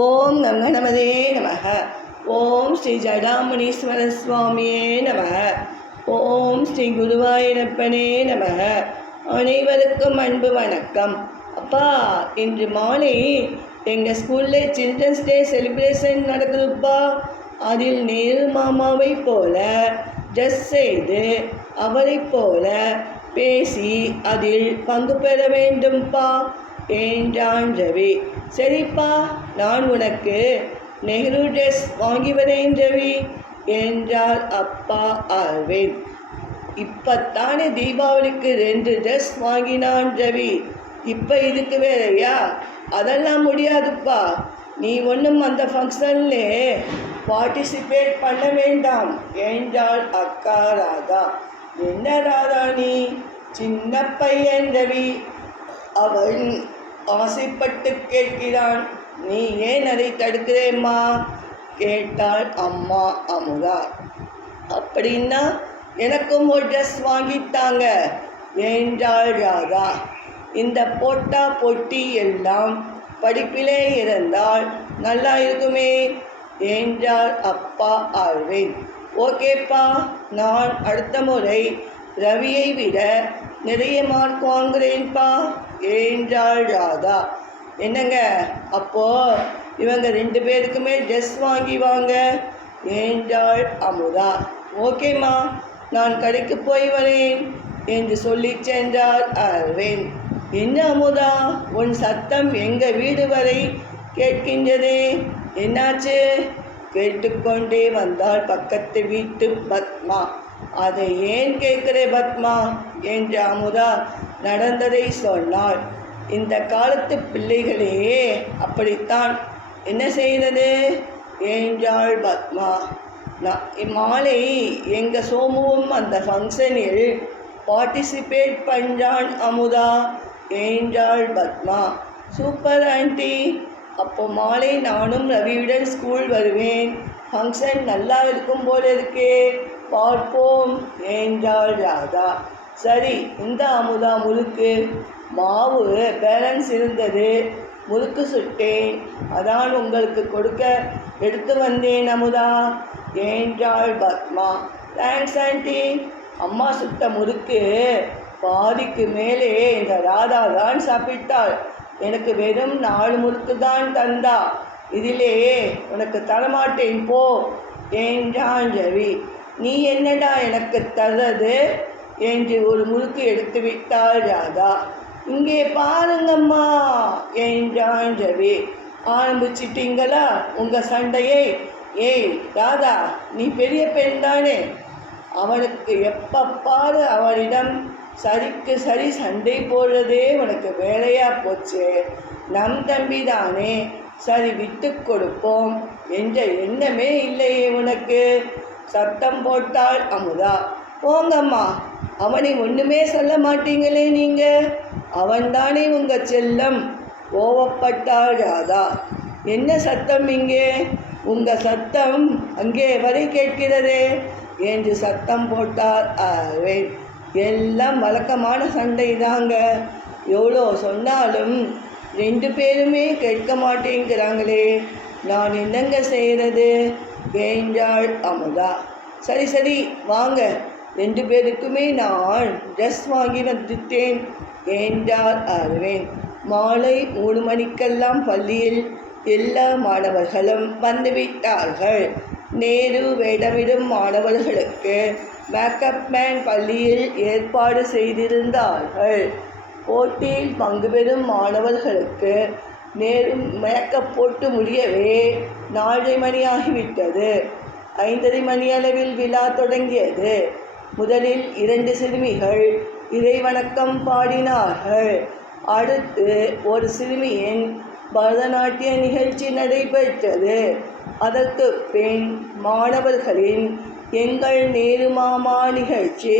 ஓம் நம நமதே நமக ஓம் ஸ்ரீ ஜடாமுனீஸ்வர சுவாமியே நமக ஓம் ஸ்ரீ குருவாயிரப்பனே நமக அனைவருக்கும் அன்பு வணக்கம். அப்பா இன்று மாலை எங்கள் ஸ்கூலில் சில்ட்ரன்ஸ் டே செலிப்ரேஷன் நடக்குதுப்பா. அதில் நேரு மாமாவை போல ட்ரெஸ் செய்து அவரைப் போல பேசி அதில் பங்கு பெற வேண்டும்பா. என்றான் ரவி சரிப்பா நான் உனக்கு நெஹ்ரு ட்ரெஸ் வாங்கி வரேன் ரவி என்றார் அப்பா அரவிந்த் இப்பத்தானே தீபாவளிக்கு ரெண்டு ட்ரெஸ் வாங்கினான் ரவி இப்போ இதுக்கு வேறையா? அதெல்லாம் முடியாதுப்பா. நீ ஒன்றும் அந்த ஃபங்க்ஷனில் பார்ட்டிசிபேட் பண்ண வேண்டாம் என்றாள் அக்கா ராதா. என்ன ராதா நீ? சின்ன பையன் ரவி அவன் ஆசைப்பட்டு கேட்கிறான். நீ ஏன் அதை தடுக்கிறேம்மா? கேட்டாள் அம்மா அமுதா. அப்படின்னா எனக்கும் ஒரு ட்ரெஸ் வாங்கித்தாங்க என்றாள் ராதா. இந்த போட்டா பொட்டி எல்லாம் படிப்பிலே இருந்தால் நல்லா இருக்குமே என்றார் அப்பா அரவிந்த். ஓகேப்பா நான் அடுத்த முறை ரவியை விட நிறைய மார்க் வாங்குறேன்ப்பா என்றாள் ராதா என்னங்க? அப்போது இவங்க ரெண்டு பேருக்குமே ட்ரெஸ் வாங்கி வாங்க. என்றாள் அமுதா. ஓகேம்மா நான் கடைக்கு போய் வரேன் என்று சொல்லி சென்றார் அரவிந்த். என்ன அமுதா உன் சத்தம் எங்கள் வீடு வரை கேட்கின்றதே? என்னாச்சு? கேட்டுக்கொண்டே வந்தாள் பக்கத்து வீட்டு பத்மா. அதை ஏன் கேட்குறே பத்மா? என்று அமுதா நடந்ததை சொன்னாள். இந்த காலத்து பிள்ளைகளே அப்படித்தான். என்ன செய்கிறது என்றாள் பத்மா. நான் மாலை எங்கள் சோமுவும் அந்த ஃபங்க்ஷனில் பார்ட்டிசிபேட் பண்ணுறான் அமுதா. என்றாள் பத்மா. Super aunty. அப்போ மாலை நானும் ரவியுடன் ஸ்கூல் வருவேன். ஃபங்க்ஷன் நல்லா இருக்கும் போல இருக்கே. பார்ப்போம். என்றாள் ராதா. சரி இந்த அமுதா முறுக்கு மாவு பேலன்ஸ் இருந்தது. முறுக்கு சுட்டேன். அதான் உங்களுக்கு கொடுக்க எடுத்து வந்தேன் அமுதா. என்றாள் பத்மா? தேங்க்ஸ் ஆண்டி அம்மா சுட்ட முறுக்கு பாதிக்கு மேலே இந்த ராதா தான் சாப்பிட்டாள். எனக்கு வெறும் நாலு முறுக்கு தான் தந்தா. இதிலே உனக்கு தரமாட்டேன் போ. என்றான் ரவி? நீ என்னடா எனக்கு தர்றது? என்று ஒரு முறுக்கு எடுத்து விட்டாள் ராதா. இங்கே பாருங்கம்மா என்றான் ரவி ஆரம்பிச்சிட்டீங்களா உங்கள் சண்டையை? ஏய் ராதா நீ பெரிய பெண் தானே? அவனுக்கு எப்போ பாரு அவனிடம் சரிக்கு சரி சண்டை போடுறதே உனக்கு வேலையாக போச்சு. நம் தம்பி தானே சரி விட்டு கொடுப்போம். என்ற எண்ணமே இல்லையே உனக்கு. சத்தம் போட்டாள் அமுதா. போங்கம்மா அவனை ஒன்றுமே சொல்ல மாட்டீங்களே நீங்கள் அவன்தானே உங்கள் செல்லம். கோவப்பட்டாள் ராதா. என்ன சத்தம் இங்கே? உங்கள் சத்தம் அங்கே வரை கேட்கிறதே? என்று சத்தம் போட்டார் அரவிந்த் எல்லாம் வழக்கமான சண்டை தாங்க எவ்வளோ சொன்னாலும் ரெண்டு பேருமே கேட்க மாட்டேங்கிறாங்களே. நான் என்னங்க செய்கிறது என்றாள் அமுதா. சரி சரி வாங்க. ரெண்டு பேருக்குமே நான் ட்ரெஸ் வாங்கி வந்துட்டேன் என்றார் அரவிந்த் மாலை மூணு மணிக்கெல்லாம் பள்ளியில் எல்லா மாணவர்களும் வந்துவிட்டார்கள் நேரு வேடமிடும் மாணவர்களுக்கு மேக்கப் மேன் பள்ளியில் ஏற்பாடு செய்திருந்தார்கள். போட்டியில் பங்கு பெறும் மாணவர்களுக்கு நேரு மேக்கப் போட்டு முடியவே நாலரை மணியாகிவிட்டது. ஐந்தரை மணி அளவில் விழா தொடங்கியது. முதலில் இரண்டு சிறுமிகள் இறைவணக்கம் பாடினார்கள். அடுத்து ஒரு சிறுமியின் பரதநாட்டிய நிகழ்ச்சி நடைபெற்றது. அதற்கு பின் மாணவர்களின் எங்கள் நேரு மாமா நிகழ்ச்சி.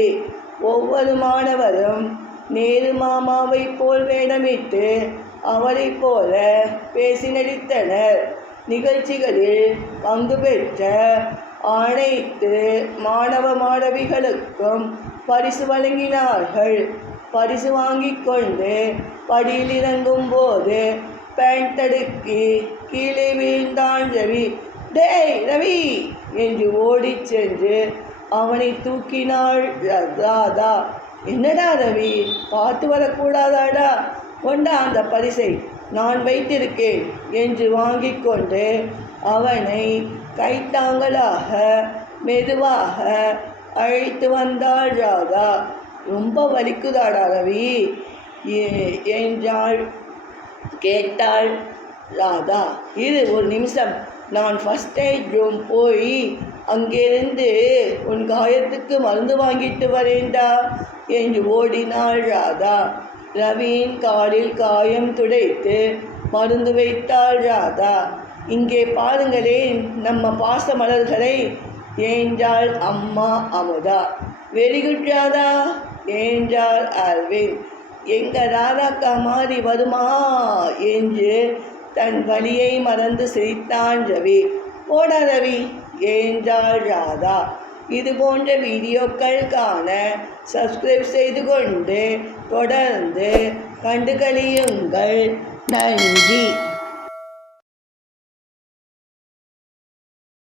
ஒவ்வொரு மாணவரும் நேரு மாமாவை போல் வேடமிட்டு அவரை போல பேசி நடித்தனர். நிகழ்ச்சிகளில் பங்கு பெற்ற அனைத்து மாணவ மாணவிகளுக்கும் பரிசு வழங்கினார்கள். பரிசு வாங்கி கொண்டு படியில் இறங்கும் போது பேண்ட் தடுக்கி கீழே வீழ்ந்தான் ரவி. டேய் ரவி! என்று ஓடிச் சென்று அவனை தூக்கினாள் ராதா. என்னடா ரவி பார்த்து வரக்கூடாதாடா? கொண்டா அந்த பரிசை நான் வைத்திருக்கேன் என்று வாங்கி கொண்டு அவனை கைத்தாங்களாக மெதுவாக அழைத்து வந்தாள் ராதா. ரொம்ப வலிக்குதாடா ரவி? ஏ- என்றாள். கேட்டாள் ராதா. இரு ஒரு நிமிஷம். நான் ஃபஸ்ட் எய்ட் ரூம் போய் அங்கிருந்து உன் காயத்துக்கு மருந்து வாங்கிட்டு வரேன்டா என்று ஓடினாள் ராதா. ரவியின் காலில் காயம் துடைத்து மருந்து வைத்தாள் ராதா. இங்கே பாருங்களேன் நம்ம பாச மலர்களை என்றாள் அம்மா அமுதா. வெரி குட் ராதா என்றாள் அல்வின் எங்க ராதாக்கா மாறி வருமா என்று தன் வழியை மறந்து சிரித்தான் ரவி. போடா ரவி என்றாள் ராதா. இது போன்ற வீடியோக்கள் காண சப்ஸ்கிரைப் செய்து கொண்டு தொடர்ந்து கண்டு கழியுங்கள் நன்றி.